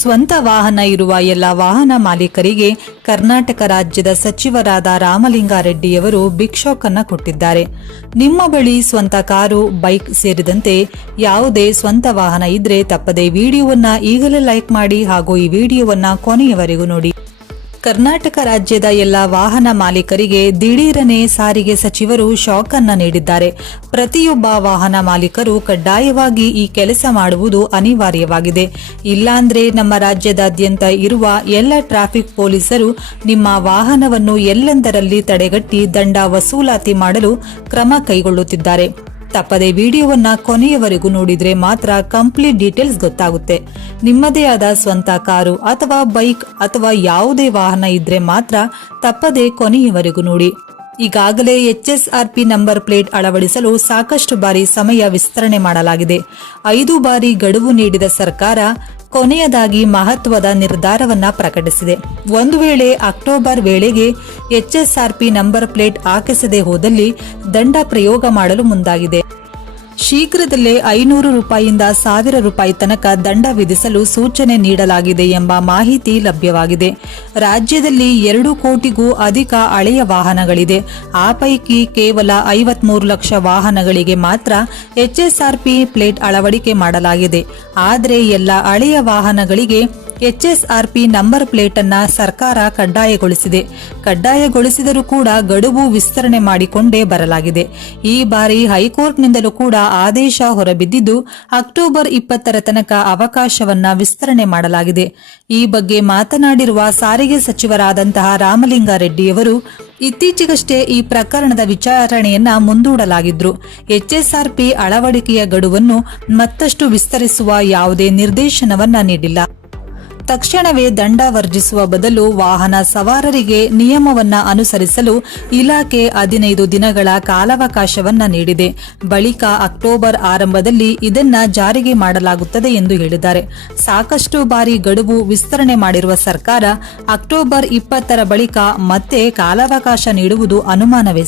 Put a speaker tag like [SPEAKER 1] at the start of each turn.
[SPEAKER 1] ಸ್ವಂತ ವಾಹನ ಇರುವ ಎಲ್ಲ ವಾಹನ ಮಾಲೀಕರಿಗೆ ಕರ್ನಾಟಕ ರಾಜ್ಯದ ಸಚಿವರಾದ ರಾಮಲಿಂಗಾರೆಡ್ಡಿಯವರು ಬಿಗ್ ಶಾಕ್ ಅನ್ನ ಕೊಟ್ಟಿದ್ದಾರೆ. ನಿಮ್ಮ ಬಳಿ ಸ್ವಂತ ಕಾರು, ಬೈಕ್ ಸೇರಿದಂತೆ ಯಾವುದೇ ಸ್ವಂತ ವಾಹನ ಇದ್ರೆ ತಪ್ಪದೆ ವಿಡಿಯೋವನ್ನ ಈಗಲೇ ಲೈಕ್ ಮಾಡಿ ಹಾಗೂ ಈ ವಿಡಿಯೋವನ್ನ ಕೊನೆಯವರೆಗೂ ನೋಡಿ. ಕರ್ನಾಟಕ ರಾಜ್ಯದ ಎಲ್ಲ ವಾಹನ ಮಾಲೀಕರಿಗೆ ದಿಢೀರನೆ ಸಾರಿಗೆ ಸಚಿವರು ಶಾಕ್ ಅನ್ನ ನೀಡಿದ್ದಾರೆ. ಪ್ರತಿಯೊಬ್ಬ ವಾಹನ ಮಾಲೀಕರು ಕಡ್ಡಾಯವಾಗಿ ಈ ಕೆಲಸ ಮಾಡುವುದು ಅನಿವಾರ್ಯವಾಗಿದೆ. ಇಲ್ಲಾಂದ್ರೆ ನಮ್ಮ ರಾಜ್ಯದಾದ್ಯಂತ ಇರುವ ಎಲ್ಲ ಟ್ರಾಫಿಕ್ ಪೊಲೀಸರು ನಿಮ್ಮ ವಾಹನವನ್ನು ಎಲ್ಲೆಂದರಲ್ಲಿ ತಡೆಗಟ್ಟಿ ದಂಡ ವಸೂಲಾತಿ ಮಾಡಲು ಕ್ರಮ ಕೈಗೊಳ್ಳುತ್ತಿದ್ದಾರೆ. ತಪ್ಪದೆ ವಿಡಿಯೋವನ್ನ ಕೊನೆಯವರೆಗೂ ನೋಡಿದ್ರೆ ಮಾತ್ರ ಕಂಪ್ಲೀಟ್ ಡೀಟೇಲ್ಸ್ ಗೊತ್ತಾಗುತ್ತೆ. ನಿಮ್ಮದೇ ಆದ ಸ್ವಂತ ಕಾರು ಅಥವಾ ಬೈಕ್ ಅಥವಾ ಯಾವುದೇ ವಾಹನ ಇದ್ರೆ ಮಾತ್ರ ತಪ್ಪದೆ ಕೊನೆಯವರೆಗೂ ನೋಡಿ. ಈಗಾಗಲೇ ಎಚ್ಎಸ್ಆರ್ಪಿ ನಂಬರ್ ಪ್ಲೇಟ್ ಅಳವಡಿಸಲು ಸಾಕಷ್ಟು ಬಾರಿ ಸಮಯ ವಿಸ್ತರಣೆ ಮಾಡಲಾಗಿದೆ. ಐದು ಬಾರಿ ಗಡುವು ನೀಡಿದ ಸರ್ಕಾರ ಕೊನೆಯದಾಗಿ ಮಹತ್ವದ ನಿರ್ಧಾರವನ್ನ ಪ್ರಕಟಿಸಿದೆ. ಒಂದು ವೇಳೆ ಅಕ್ಟೋಬರ್ ವೇಳೆಗೆ ಎಚ್ಎಸ್ಆರ್ಪಿ ನಂಬರ್ ಪ್ಲೇಟ್ ಹಾಕಿಸದೆ ಹೋದಲ್ಲಿ ದಂಡ ಪ್ರಯೋಗ ಮಾಡಲು ಮುಂದಾಗಿದೆ. ಶೀಘ್ರದಲ್ಲೇ ಐನೂರು ರೂಪಾಯಿಯಿಂದ ಸಾವಿರ ರೂಪಾಯಿ ತನಕ ದಂಡ ವಿಧಿಸಲು ಸೂಚನೆ ನೀಡಲಾಗಿದೆ ಎಂಬ ಮಾಹಿತಿ ಲಭ್ಯವಾಗಿದೆ. ರಾಜ್ಯದಲ್ಲಿ ಎರಡು ಕೋಟಿಗೂ ಅಧಿಕ ಹಳೆಯ ವಾಹನಗಳಿದೆ. ಆ ಪೈಕಿ ಕೇವಲ ಐವತ್ಮೂರು ಲಕ್ಷ ವಾಹನಗಳಿಗೆ ಮಾತ್ರ ಎಚ್ಎಸ್ಆರ್ಪಿ ಪ್ಲೇಟ್ ಅಳವಡಿಕೆ ಮಾಡಲಾಗಿದೆ. ಆದರೆ ಎಲ್ಲ ಹಳೆಯ ವಾಹನಗಳಿಗೆ ಎಚ್ಎಸ್ಆರ್ಪಿ ನಂಬರ್ ಪ್ಲೇಟ್ ಅನ್ನ ಸರ್ಕಾರ ಕಡ್ಡಾಯಗೊಳಿಸಿದೆ. ಕಡ್ಡಾಯಗೊಳಿಸಿದರೂ ಕೂಡ ಗಡುವು ವಿಸ್ತರಣೆ ಮಾಡಿಕೊಂಡೇ ಬರಲಾಗಿದೆ. ಈ ಬಾರಿ ಹೈಕೋರ್ಟ್ನಿಂದಲೂ ಕೂಡ ಆದೇಶ ಹೊರಬಿದ್ದಿದ್ದು, ಅಕ್ಟೋಬರ್ ಇಪ್ಪತ್ತರ ತನಕ ಅವಕಾಶವನ್ನ ವಿಸ್ತರಣೆ ಮಾಡಲಾಗಿದೆ. ಈ ಬಗ್ಗೆ ಮಾತನಾಡಿರುವ ಸಾರಿಗೆ ಸಚಿವರಾದಂತಹ ರಾಮಲಿಂಗಾರೆಡ್ಡಿಯವರು, ಇತ್ತೀಚೆಗಷ್ಟೇ ಈ ಪ್ರಕರಣದ ವಿಚಾರಣೆಯನ್ನ ಮುಂದೂಡಲಾಗಿದ್ರು. ಎಚ್ಎಸ್ಆರ್ಪಿ ಅಳವಡಿಕೆಯ ಗಡುವನ್ನು ಮತ್ತಷ್ಟು ವಿಸ್ತರಿಸುವ ಯಾವುದೇ ನಿರ್ದೇಶನವನ್ನ ನೀಡಿಲ್ಲ. ತಕ್ಷಣವೇ ದಂಡ ವರ್ಜಿಸುವ ಬದಲು ವಾಹನ ಸವಾರರಿಗೆ ನಿಯಮವನ್ನ ಅನುಸರಿಸಲು ಇಲಾಖೆ ಹದಿನೈದು ದಿನಗಳ ಕಾಲಾವಕಾಶವನ್ನ ನೀಡಿದೆ. ಬಳಿಕ ಅಕ್ಟೋಬರ್ ಆರಂಭದಲ್ಲಿ ಇದನ್ನ ಜಾರಿಗೆ ಮಾಡಲಾಗುತ್ತದೆ ಎಂದು ಹೇಳಿದ್ದಾರೆ. ಸಾಕಷ್ಟು ಬಾರಿ ಗಡುವು ವಿಸ್ತರಣೆ ಮಾಡಿರುವ ಸರ್ಕಾರ ಅಕ್ಟೋಬರ್ ಇಪ್ಪತ್ತರ ಬಳಿಕ ಮತ್ತೆ ಕಾಲಾವಕಾಶ ನೀಡುವುದು ಅನುಮಾನವೇ